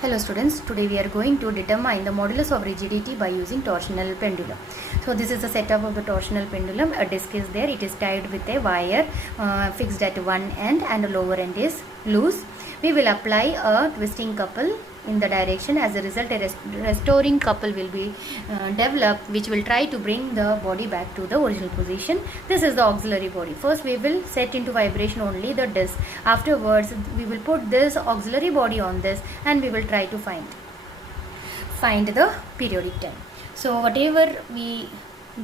Hello students, today we are going to determine the modulus of rigidity by using torsional pendulum. So this is the setup of the torsional pendulum. A disc is there, it is tied with a wire fixed at one end and the lower end is loose. We will apply a twisting couple in the direction. As a result, a restoring couple will be developed, which will try to bring the body back to the original position. This is the auxiliary body. First we will set into vibration only the disc. Afterwards we will put this auxiliary body on this and we will try to find the periodic time. So whatever we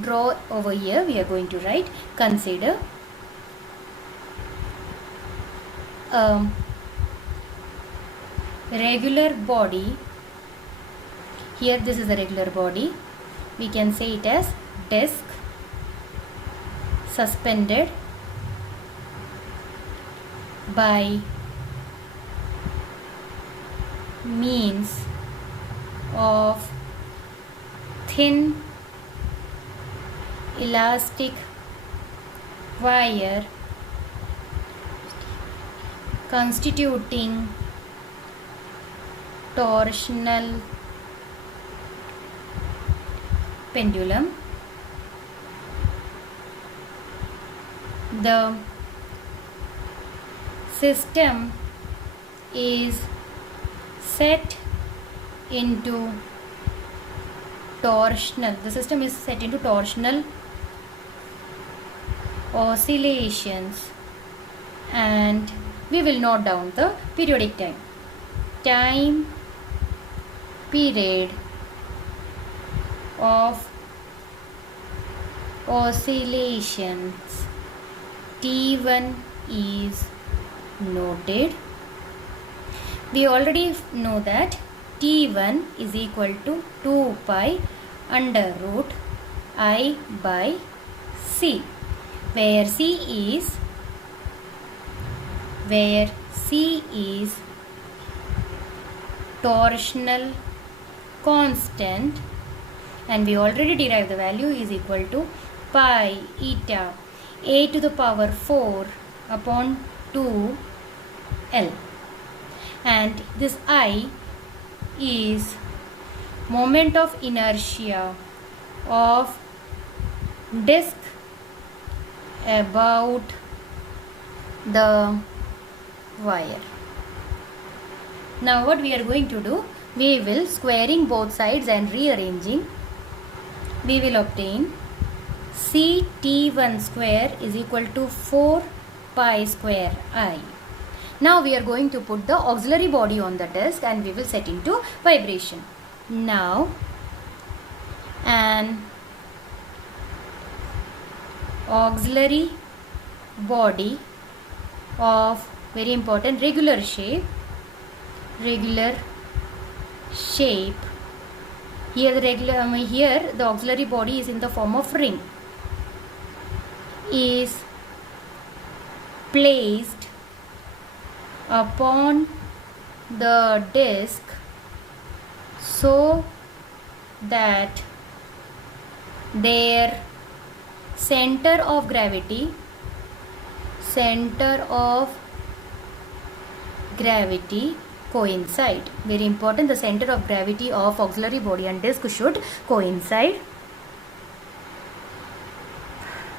draw over here, we are going to write. Consider regular body. Here this is a regular body. We can say it as disc suspended by means of thin elastic wire constituting torsional pendulum. The system is set into torsional. The system is set into torsional oscillations, and we will note down the periodic time. Time period of oscillations T1 is noted. We already know that T1 is equal to 2 pi under root I by C, where C is torsional constant, and we already derived the value is equal to pi eta a to the power 4 upon 2 L, and this I is moment of inertia of disc about the wire. Now what we are going to do, we will squaring both sides and rearranging, we will obtain CT1 square is equal to 4 pi square I. Now we are going to put the auxiliary body on the disc and we will set into vibration. Now an auxiliary body of very important regular shape, here the auxiliary body is in the form of ring, is placed upon the disc so that their center of gravity coincide. Very important, the center of gravity of auxiliary body and disc should coincide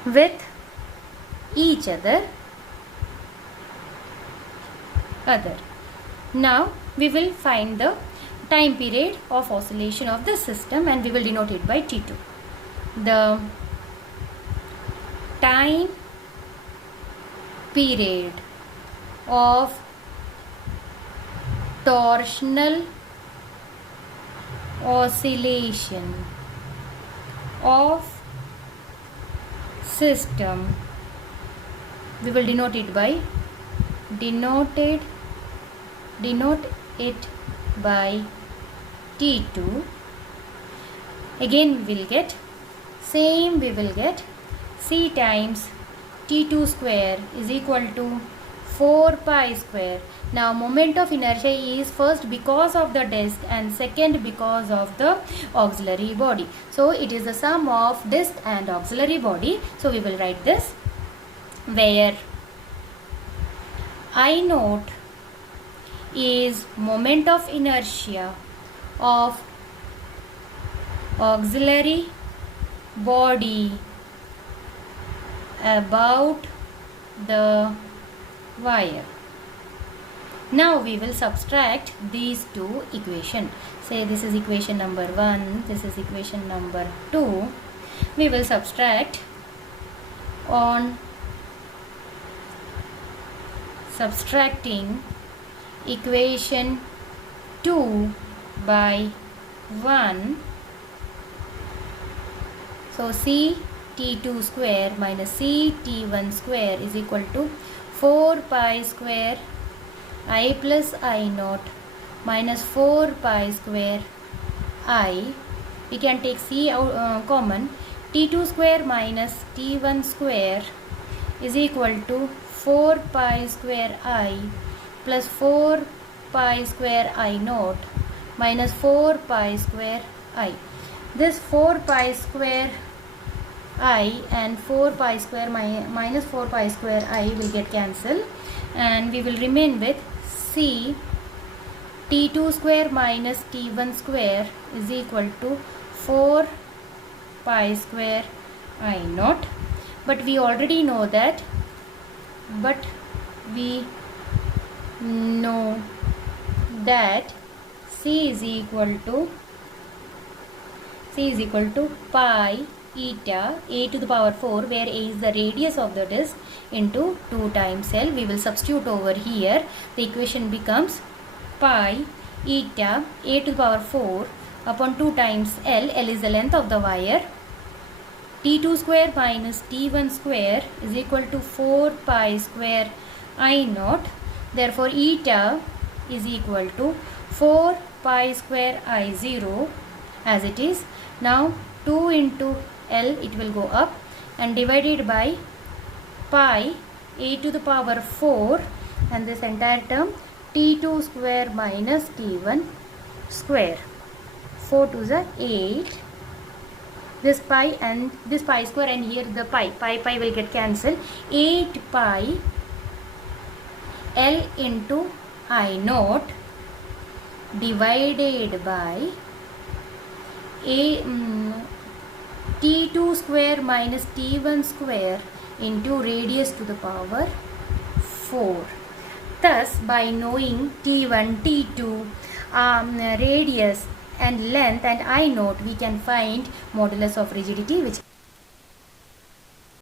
with each other. Now we will find the time period of oscillation of the system and we will denote it by T2. The time period of torsional oscillation of system, we will denote it by T2. Again we will get C times T2 square is equal to 4 pi square. Now moment of inertia is first because of the disc and second because of the auxiliary body. So it is the sum of disc and auxiliary body. So we will write this, where I note is moment of inertia of auxiliary body about the wire. Now we will subtract these two equations. Say this is equation number 1, this is equation number 2. We will subtract on subtracting equation 2 by 1. So C T2 square minus C T1 square is equal to 4 pi square I plus I naught minus 4 pi square I. We can take C out common. T2 square minus T1 square is equal to 4 pi square I plus 4 pi square I naught minus 4 pi square I. This 4 pi square I and 4 pi square minus 4 pi square I will get cancelled, and we will remain with C T2 square minus T1 square is equal to 4 pi square I naught. But we already know that, C is equal to pi eta a to the power 4, where a is the radius of the disc, into 2 times L. We will substitute over here. The equation becomes pi eta a to the power 4 upon 2 times L. L is the length of the wire. T2 square minus T1 square is equal to 4 pi square I naught. Therefore eta is equal to 4 pi square I0 as it is. Now 2 into L, it will go up, and divided by pi a to the power 4, and this entire term T2 square minus T1 square. 4 to the 8. This pi and this pi square, and here the pi will get cancelled. 8 pi L into I naught divided by T2 square minus T1 square into radius to the power 4. Thus, by knowing T1, T2, radius and length and I naught, we can find modulus of rigidity, which